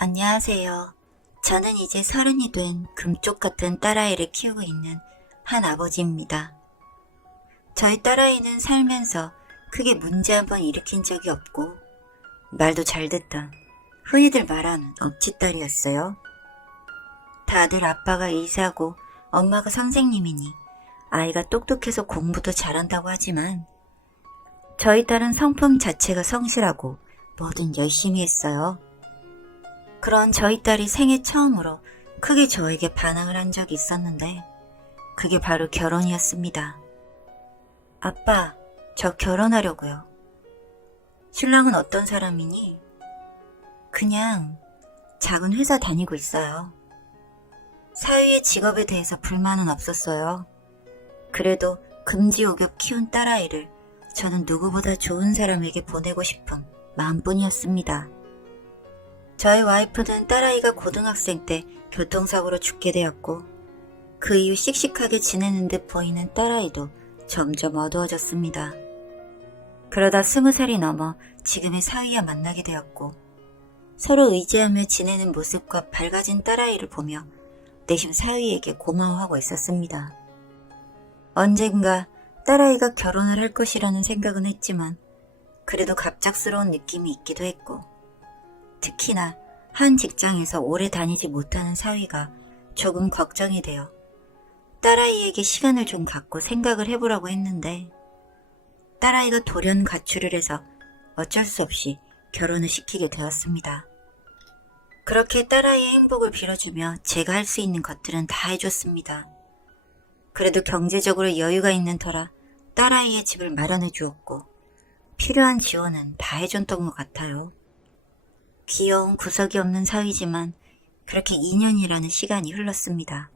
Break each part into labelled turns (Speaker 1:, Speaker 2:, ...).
Speaker 1: 안녕하세요. 저는 이제 서른이 된 금쪽 같은 딸아이를 키우고 있는 한 아버지입니다. 저희 딸아이는 살면서 크게 문제 한 번 일으킨 적이 없고 말도 잘 듣던 흔히들 말하는 억지딸이었어요. 다들 아빠가 의사고 엄마가 선생님이니 아이가 똑똑해서 공부도 잘한다고 하지만 저희 딸은 성품 자체가 성실하고 뭐든 열심히 했어요. 그런 저희 딸이 생애 처음으로 크게 저에게 반항을 한 적이 있었는데 그게 바로 결혼이었습니다. 아빠, 저 결혼하려고요. 신랑은 어떤 사람이니? 그냥 작은 회사 다니고 있어요. 사위의 직업에 대해서 불만은 없었어요. 그래도 금지옥엽 키운 딸아이를 저는 누구보다 좋은 사람에게 보내고 싶은 마음뿐이었습니다. 저희 와이프는 딸아이가 고등학생 때 교통사고로 죽게 되었고 그 이후 씩씩하게 지내는 듯 보이는 딸아이도 점점 어두워졌습니다. 그러다 스무 살이 넘어 지금의 사위와 만나게 되었고 서로 의지하며 지내는 모습과 밝아진 딸아이를 보며 내심 사위에게 고마워하고 있었습니다. 언젠가 딸아이가 결혼을 할 것이라는 생각은 했지만 그래도 갑작스러운 느낌이 있기도 했고 특히나 한 직장에서 오래 다니지 못하는 사위가 조금 걱정이 되어 딸아이에게 시간을 좀 갖고 생각을 해보라고 했는데 딸아이가 돌연 가출을 해서 어쩔 수 없이 결혼을 시키게 되었습니다. 그렇게 딸아이의 행복을 빌어주며 제가 할 수 있는 것들은 다 해줬습니다. 그래도 경제적으로 여유가 있는 터라 딸아이의 집을 마련해 주었고 필요한 지원은 다 해줬던 것 같아요. 귀여운 구석이 없는 사위지만 그렇게 2년이라는 시간이 흘렀습니다.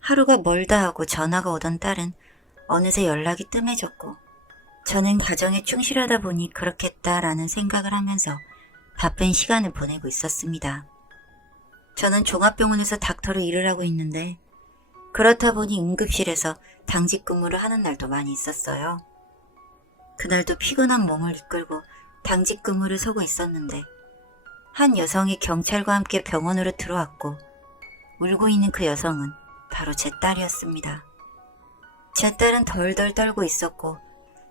Speaker 1: 하루가 멀다 하고 전화가 오던 딸은 어느새 연락이 뜸해졌고 저는 가정에 충실하다 보니 그렇겠다라는 생각을 하면서 바쁜 시간을 보내고 있었습니다. 저는 종합병원에서 닥터로 일을 하고 있는데 그렇다 보니 응급실에서 당직 근무를 하는 날도 많이 있었어요. 그날도 피곤한 몸을 이끌고 당직 근무를 서고 있었는데 한 여성이 경찰과 함께 병원으로 들어왔고 울고 있는 그 여성은 바로 제 딸이었습니다. 제 딸은 덜덜 떨고 있었고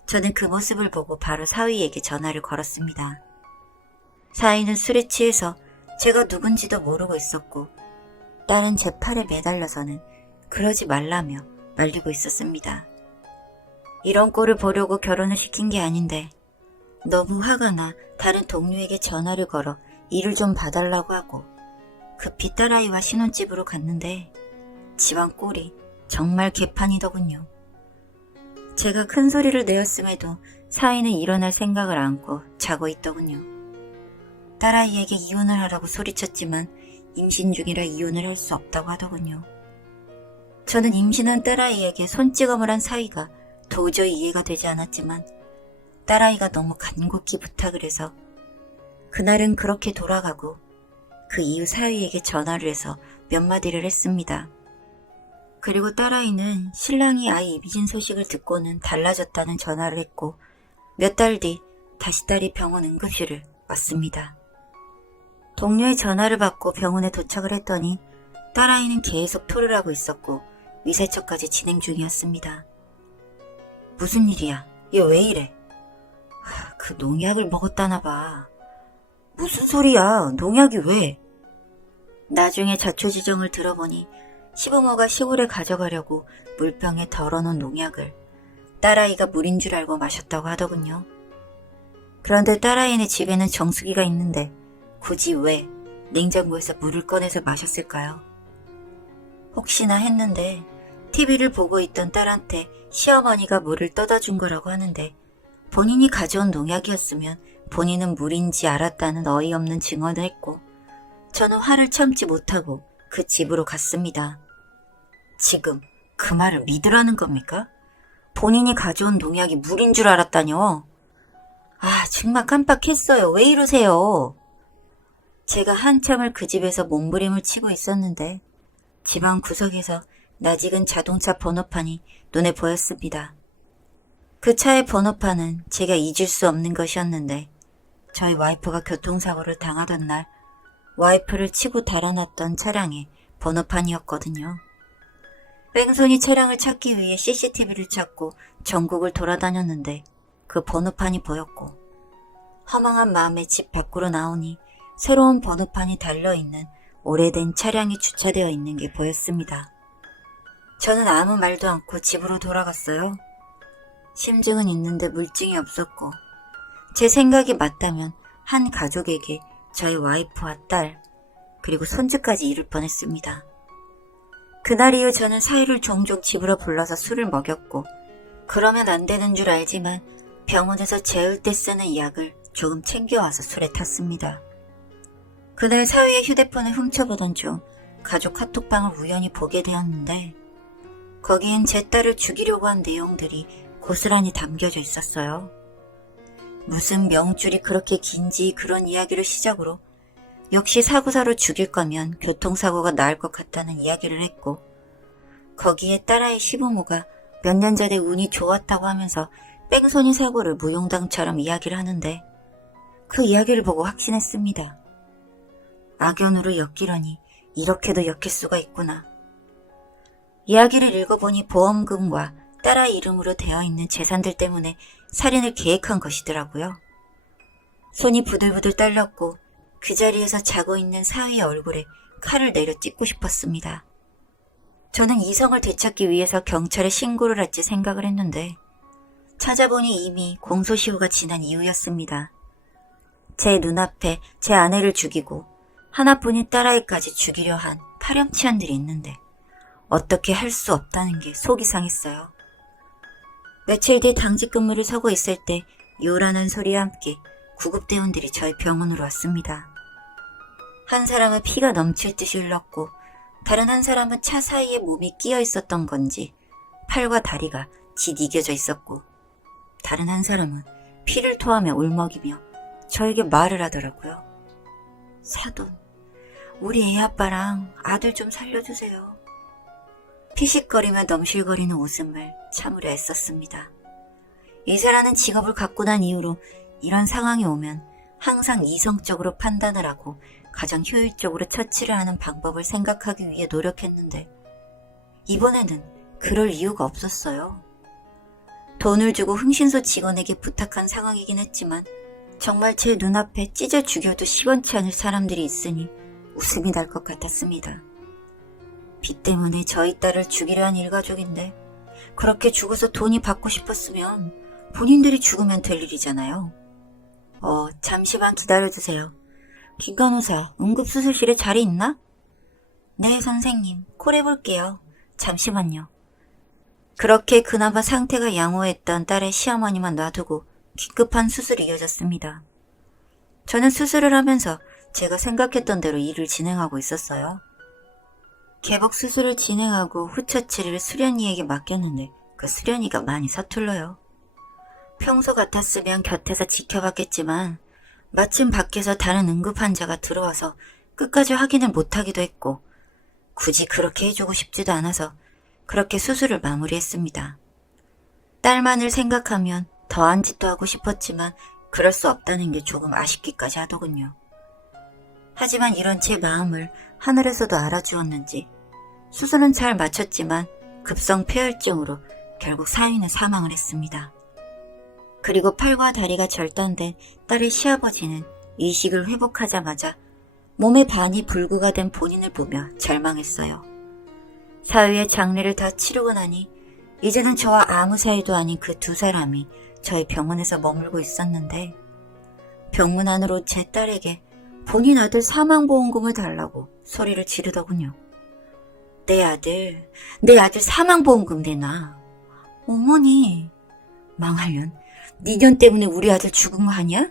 Speaker 1: 저는 그 모습을 보고 바로 사위에게 전화를 걸었습니다. 사위는 술에 취해서 제가 누군지도 모르고 있었고 딸은 제 팔에 매달려서는 그러지 말라며 말리고 있었습니다. 이런 꼴을 보려고 결혼을 시킨 게 아닌데 너무 화가 나 다른 동료에게 전화를 걸어 일을 좀 봐달라고 하고 급히 딸아이와 신혼집으로 갔는데 집안 꼴이 정말 개판이더군요. 제가 큰 소리를 내었음에도 사위는 일어날 생각을 안고 자고 있더군요. 딸아이에게 이혼을 하라고 소리쳤지만 임신 중이라 이혼을 할 수 없다고 하더군요. 저는 임신한 딸아이에게 손찌검을 한 사위가 도저히 이해가 되지 않았지만 딸아이가 너무 간곡히 부탁을 해서 그날은 그렇게 돌아가고 그 이후 사위에게 전화를 해서 몇 마디를 했습니다. 그리고 딸아이는 신랑이 아이 이비진 소식을 듣고는 달라졌다는 전화를 했고 몇 달 뒤 다시 딸이 병원 응급실을 왔습니다. 동료의 전화를 받고 병원에 도착을 했더니 딸아이는 계속 토를 하고 있었고 위세처까지 진행 중이었습니다. 무슨 일이야? 얘 왜 이래? 하, 그 농약을 먹었다나 봐. 무슨 소리야? 농약이 왜? 나중에 자초지정을 들어보니 시부모가 시골에 가져가려고 물병에 덜어놓은 농약을 딸아이가 물인 줄 알고 마셨다고 하더군요. 그런데 딸아이네 집에는 정수기가 있는데 굳이 왜 냉장고에서 물을 꺼내서 마셨을까요? 혹시나 했는데 TV를 보고 있던 딸한테 시어머니가 물을 떠다 준 거라고 하는데 본인이 가져온 농약이었으면 본인은 물인지 알았다는 어이없는 증언을 했고 저는 화를 참지 못하고 그 집으로 갔습니다. 지금 그 말을 믿으라는 겁니까? 본인이 가져온 농약이 물인 줄 알았다뇨. 아, 정말 깜빡했어요. 왜 이러세요? 제가 한참을 그 집에서 몸부림을 치고 있었는데 집안 구석에서 낯익은 자동차 번호판이 눈에 보였습니다. 그 차의 번호판은 제가 잊을 수 없는 것이었는데 저희 와이프가 교통사고를 당하던 날 와이프를 치고 달아났던 차량의 번호판이었거든요. 뺑소니 차량을 찾기 위해 CCTV를 찾고 전국을 돌아다녔는데 그 번호판이 보였고 허망한 마음에 집 밖으로 나오니 새로운 번호판이 달려있는 오래된 차량이 주차되어 있는 게 보였습니다. 저는 아무 말도 않고 집으로 돌아갔어요. 심증은 있는데 물증이 없었고 제 생각이 맞다면 한 가족에게 저희 와이프와 딸 그리고 손주까지 잃을 뻔했습니다. 그날 이후 저는 사위를 종종 집으로 불러서 술을 먹였고 그러면 안 되는 줄 알지만 병원에서 재울 때 쓰는 약을 조금 챙겨와서 술에 탔습니다. 그날 사위의 휴대폰을 훔쳐보던 중 가족 카톡방을 우연히 보게 되었는데 거기엔 제 딸을 죽이려고 한 내용들이 고스란히 담겨져 있었어요. 무슨 명줄이 그렇게 긴지 그런 이야기를 시작으로 역시 사고사로 죽일 거면 교통사고가 나을 것 같다는 이야기를 했고 거기에 딸아이 시부모가 몇 년 전에 운이 좋았다고 하면서 뺑소니 사고를 무용담처럼 이야기를 하는데 그 이야기를 보고 확신했습니다. 악연으로 엮이려니 이렇게도 엮일 수가 있구나. 이야기를 읽어보니 보험금과 딸아이 이름으로 되어 있는 재산들 때문에 살인을 계획한 것이더라고요. 손이 부들부들 떨렸고 그 자리에서 자고 있는 사위의 얼굴에 칼을 내려 찢고 싶었습니다. 저는 이성을 되찾기 위해서 경찰에 신고를 할지 생각을 했는데 찾아보니 이미 공소시효가 지난 이후였습니다. 제 눈앞에 제 아내를 죽이고 하나뿐인 딸아이까지 죽이려 한 파렴치한들이 있는데 어떻게 할 수 없다는 게 속이 상했어요. 며칠 뒤 당직 근무를 서고 있을 때 요란한 소리와 함께 구급대원들이 저희 병원으로 왔습니다. 한 사람은 피가 넘칠 듯이 흘렀고 다른 한 사람은 차 사이에 몸이 끼어 있었던 건지 팔과 다리가 짓이겨져 있었고 다른 한 사람은 피를 토하며 울먹이며 저에게 말을 하더라고요. 사돈, 우리 애 아빠랑 아들 좀 살려주세요. 피식거리며 넘실거리는 웃음을 참으려 애썼습니다. 의사라는 직업을 갖고 난 이후로 이런 상황이 오면 항상 이성적으로 판단을 하고 가장 효율적으로 처치를 하는 방법을 생각하기 위해 노력했는데 이번에는 그럴 이유가 없었어요. 돈을 주고 흥신소 직원에게 부탁한 상황이긴 했지만 정말 제 눈앞에 찢어 죽여도 시원치 않을 사람들이 있으니 웃음이 날 것 같았습니다. 빚 때문에 저희 딸을 죽이려 한 일가족인데 그렇게 죽어서 돈이 받고 싶었으면 본인들이 죽으면 될 일이잖아요. 어, 잠시만 기다려주세요. 김간호사, 응급수술실에 자리 있나? 네, 선생님. 콜 해볼게요. 잠시만요. 그렇게 그나마 상태가 양호했던 딸의 시어머니만 놔두고 긴급한 수술이 이어졌습니다. 저는 수술을 하면서 제가 생각했던 대로 일을 진행하고 있었어요. 개복 수술을 진행하고 후처치를 수련이에게 맡겼는데 그 수련이가 많이 서툴러요. 평소 같았으면 곁에서 지켜봤겠지만 마침 밖에서 다른 응급 환자가 들어와서 끝까지 확인을 못하기도 했고 굳이 그렇게 해주고 싶지도 않아서 그렇게 수술을 마무리했습니다. 딸만을 생각하면 더한 짓도 하고 싶었지만 그럴 수 없다는 게 조금 아쉽기까지 하더군요. 하지만 이런 제 마음을 하늘에서도 알아주었는지 수술은 잘 마쳤지만 급성 폐혈증으로 결국 사위는 사망을 했습니다. 그리고 팔과 다리가 절단된 딸의 시아버지는 의식을 회복하자마자 몸의 반이 불구가 된 본인을 보며 절망했어요. 사위의 장례를 다 치르고 나니 이제는 저와 아무 사이도 아닌 그 두 사람이 저희 병원에서 머물고 있었는데 병문 안으로 제 딸에게 본인 아들 사망보험금을 달라고 소리를 지르더군요. 내 아들, 내 아들 사망보험금 내놔. 어머니, 망하면 니년 때문에 우리 아들 죽은 거 아니야?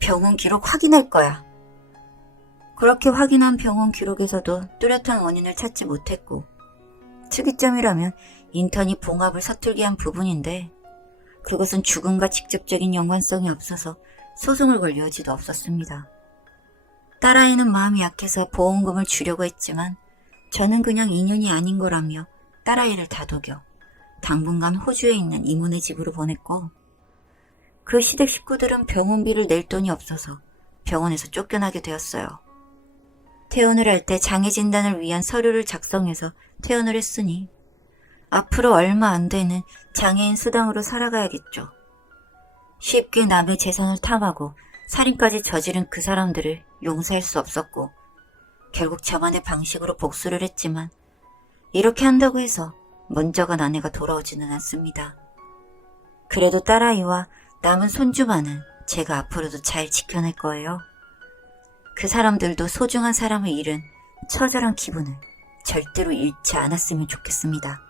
Speaker 1: 병원 기록 확인할 거야. 그렇게 확인한 병원 기록에서도 뚜렷한 원인을 찾지 못했고 특이점이라면 인턴이 봉합을 서툴게 한 부분인데 그것은 죽음과 직접적인 연관성이 없어서 소송을 걸 여지도 없었습니다. 딸아이는 마음이 약해서 보험금을 주려고 했지만 저는 그냥 인연이 아닌 거라며 딸아이를 다독여 당분간 호주에 있는 이모네 집으로 보냈고 그 시댁 식구들은 병원비를 낼 돈이 없어서 병원에서 쫓겨나게 되었어요. 퇴원을 할 때 장애 진단을 위한 서류를 작성해서 퇴원을 했으니 앞으로 얼마 안 되는 장애인 수당으로 살아가야겠죠. 쉽게 남의 재산을 탐하고 살인까지 저지른 그 사람들을 용서할 수 없었고 결국 저만의 방식으로 복수를 했지만 이렇게 한다고 해서 먼저 간 아내가 돌아오지는 않습니다. 그래도 딸아이와 남은 손주만은 제가 앞으로도 잘 지켜낼 거예요. 그 사람들도 소중한 사람을 잃은 처절한 기분을 절대로 잃지 않았으면 좋겠습니다.